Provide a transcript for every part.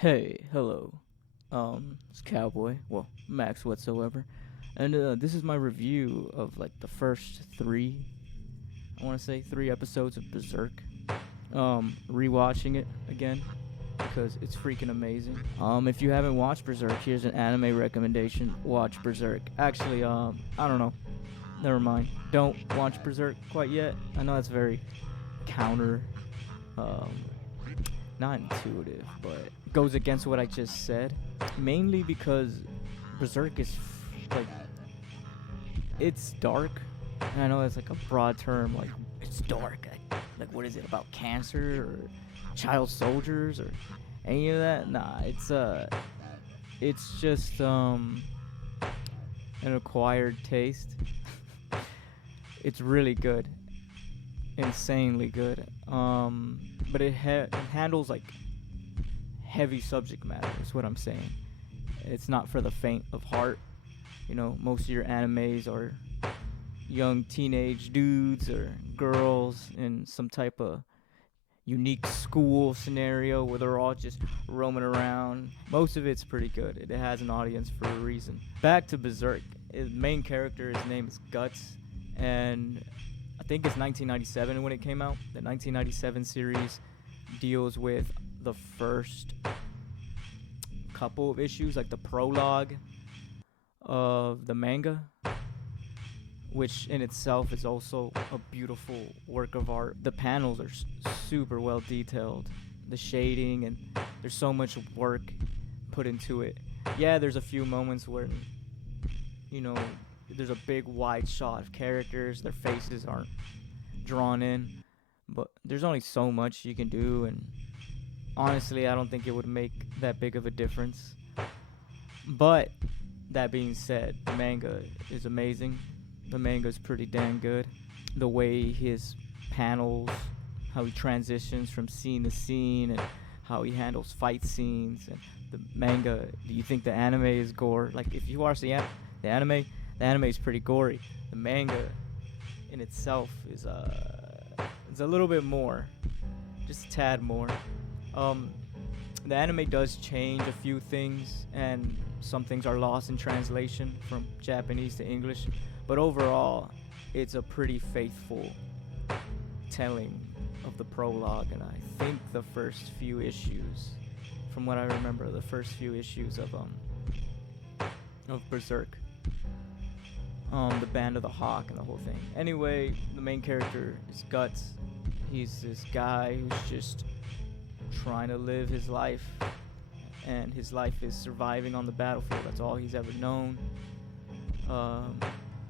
Hey, hello. It's Cowboy. Well, Max whatsoever. And this is my review of like the first three, I want to say three episodes of Berserk. Rewatching it again because it's freaking amazing. If you haven't watched Berserk, here's an anime recommendation. Watch Berserk. Actually, I don't know. Never mind. Don't watch Berserk quite yet. I know that's very counter, um, not intuitive, but goes against what I just said. Mainly because Berserk is like it's dark, and I know that's like a broad term. Like it's dark. Like what is it about cancer or child soldiers or any of that? Nah, it's just an acquired taste. It's really good, insanely good. But it handles like heavy subject matter. Is what I'm saying. It's not for the faint of heart. You know, most of your animes are young teenage dudes or girls in some type of unique school scenario where they're all just roaming around. Most of it's pretty good. It has an audience for a reason. Back to Berserk. His main character, his name is Guts, and I think it's 1997 when it came out. The 1997 series deals with the first couple of issues, like the prologue of the manga, which in itself is also a beautiful work of art. The panels are super well detailed, the shading, and there's so much work put into it. Yeah, there's a few moments where, you know, there's a big wide shot of characters, their faces aren't drawn in, but there's only so much you can do, and honestly, I don't think it would make that big of a difference. But that being said, the manga is amazing. The manga is pretty damn good. The way his panels, how he transitions from scene to scene, and how he handles fight scenes, and the manga. Do you think the anime is gore? Like if you watch the anime is pretty gory. The manga in itself is it's a little bit more, just a tad more. Um, the anime does change a few things, and some things are lost in translation from Japanese to English. But overall, it's a pretty faithful telling of the prologue, and I think the first few issues, from what I remember, the first few issues of Berserk, the Band of the Hawk and the whole thing. Anyway, the main character is Guts. He's this guy who's just trying to live his life, and his life is surviving on the battlefield. That's all he's ever known.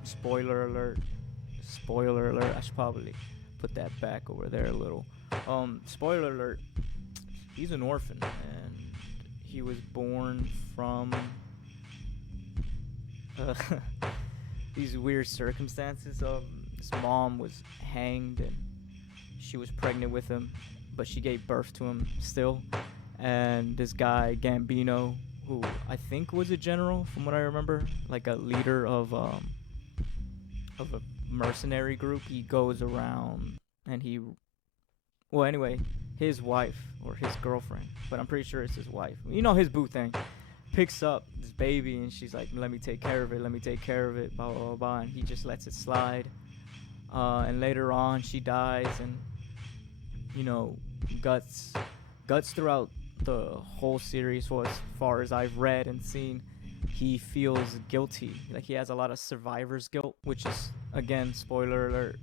Spoiler alert. Spoiler alert. I should probably put that back over there a little. Spoiler alert. He's an orphan, and he was born from these weird circumstances. His mom was hanged, and she was pregnant with him, but she gave birth to him still. And this guy Gambino, who I think was a general from what I remember, like a leader of a mercenary group, he goes around and well, anyway, his wife or his girlfriend, but I'm pretty sure it's his wife. You know, his boo thing picks up this baby, and she's like, "Let me take care of it. Let me take care of it." Blah blah blah, blah, and he just lets it slide. And later on, she dies, and you know, Guts throughout the whole series, well, as far as I've read and seen, he feels guilty. Like he has a lot of survivor's guilt, which is, again, spoiler alert.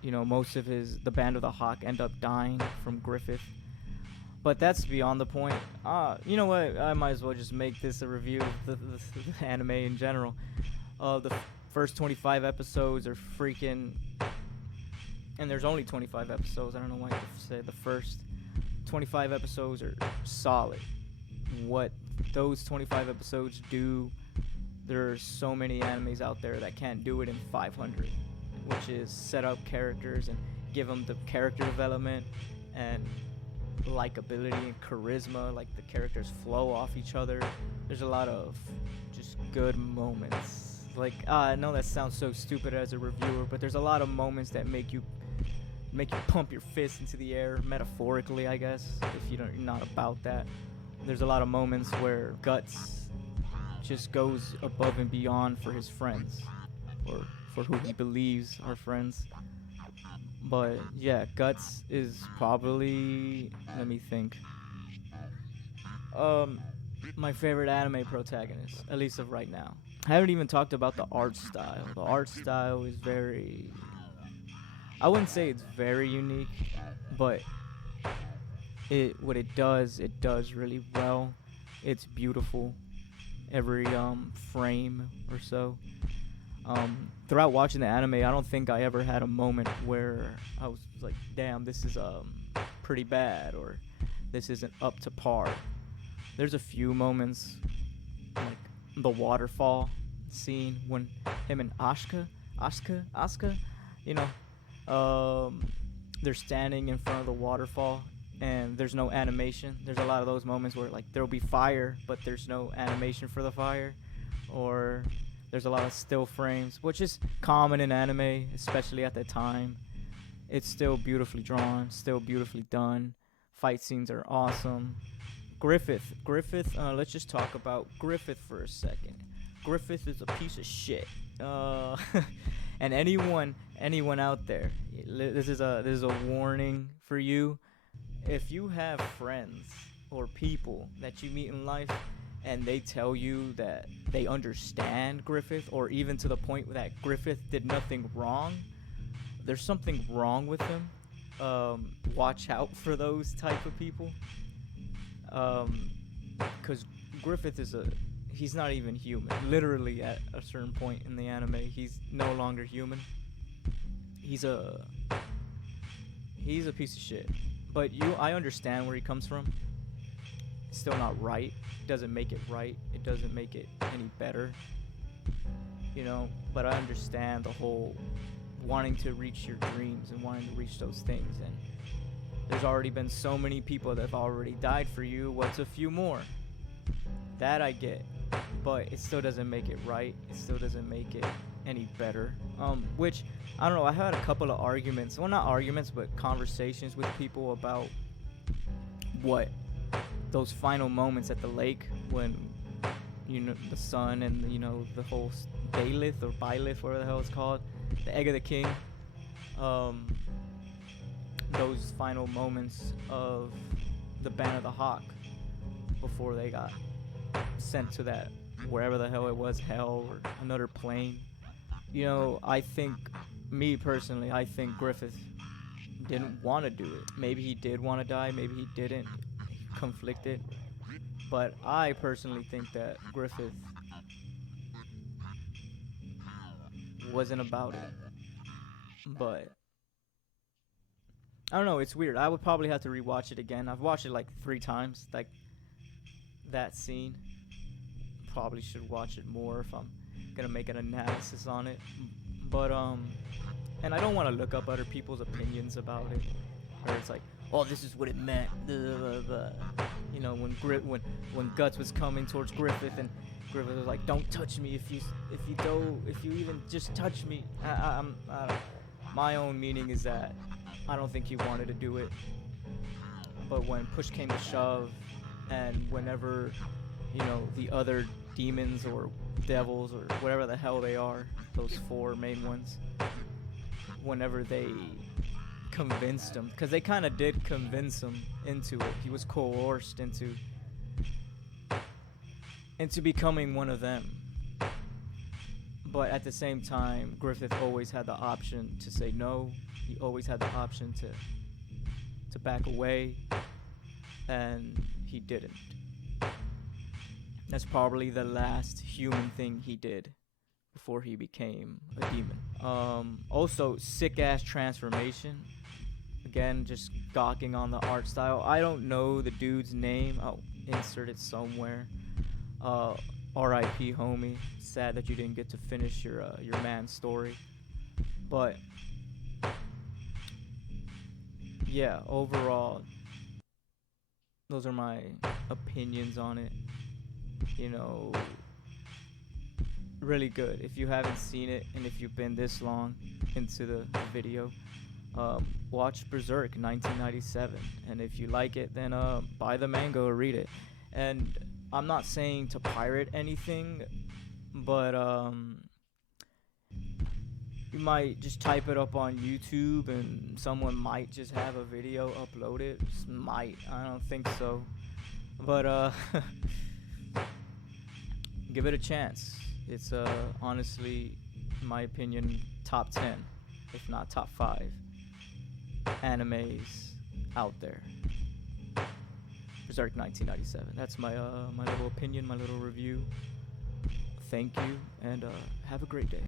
You know, most of the Band of the Hawk end up dying from Griffith. But that's beyond the point. You know what? I might as well just make this a review of the anime in general. The first 25 episodes are freaking, and there's only 25 episodes. I don't know why I said the first 25 episodes are solid. What those 25 episodes do, there's so many animes out there that can't do it in 500, which is set up characters and give them the character development and likability and charisma, like the characters flow off each other. There's a lot of just good moments. Like, I know that sounds so stupid as a reviewer, but there's a lot of moments that make you make you pump your fist into the air, metaphorically, I guess, if you're not about that. There's a lot of moments where Guts just goes above and beyond for his friends, or for who he believes are friends. But yeah, Guts is probably, let me think, um, my favorite anime protagonist, at least of right now. I haven't even talked about the art style. The art style is very, I wouldn't say it's very unique, but it does really well. It's beautiful every frame or so. Throughout watching the anime, I don't think I ever had a moment where I was like, damn, this is pretty bad, or this isn't up to par. There's a few moments, like the waterfall scene when him and Asuka, you know, they're standing in front of the waterfall and there's no animation. There's a lot of those moments where like there'll be fire, but there's no animation for the fire, or there's a lot of still frames, which is common in anime, especially at the time. It's still beautifully drawn, still beautifully done. Fight scenes are awesome. Griffith, let's just talk about Griffith for a second. Griffith is a piece of shit. And anyone out there, this is a warning for you. If you have friends or people that you meet in life and they tell you that they understand Griffith, or even to the point that Griffith did nothing wrong, there's something wrong with him. Watch out for those type of people. Because Griffith he's not even human. Literally, at a certain point in the anime, he's no longer human. He's a piece of shit. But I understand where he comes from. It's still not right. It doesn't make it right. It doesn't make it any better. You know, but I understand the whole wanting to reach your dreams and wanting to reach those things. And there's already been so many people that have already died for you. What's a few more? That I get. But it still doesn't make it right. It still doesn't make it any better. Which, I don't know, I had a couple of arguments. Well, not arguments, but conversations with people about what those final moments at the lake when, you know, the sun and, you know, the whole Baelith or Bylith, whatever the hell it's called, the egg of the king. Those final moments of the Band of the Hawk before they got sent to that, wherever the hell it was, hell or another plane. You know, I think, me personally, I think Griffith didn't want to do it. Maybe he did want to die, maybe he didn't. Conflicted. But I personally think that Griffith wasn't about it. But I don't know, it's weird. I would probably have to rewatch it again. I've watched it like 3 times, like that scene. Probably should watch it more if I'm gonna make an analysis on it. But and I don't want to look up other people's opinions about it, or it's like, oh, this is what it meant. You know, when Guts was coming towards Griffith, and Griffith was like, "Don't touch me. If you even just touch me." My own meaning is that I don't think he wanted to do it. But when push came to shove, and whenever, you know, the other demons or devils or whatever the hell they are, those 4 main ones, whenever they convinced him, because they kind of did convince him into it. He was coerced into becoming one of them. But at the same time, Griffith always had the option to say no. He always had the option to back away, and he didn't. That's probably the last human thing he did before he became a demon. Also, sick-ass transformation. Again, just gawking on the art style. I don't know the dude's name. I'll insert it somewhere. R.I.P. homie. Sad that you didn't get to finish your man's story. But yeah, overall, those are my opinions on it. You know, really good. If you haven't seen it, and if you've been this long into the video, Watch Berserk 1997, and if you like it, then buy the manga or read it. And I'm not saying to pirate anything, but you might just type it up on YouTube, and someone might just have a video uploaded. Might, I don't think so, but give it a chance. It's honestly, in my opinion, top 10, if not top 5 animes out there. Berserk 1997. That's my my little opinion, my little review. Thank you, and have a great day.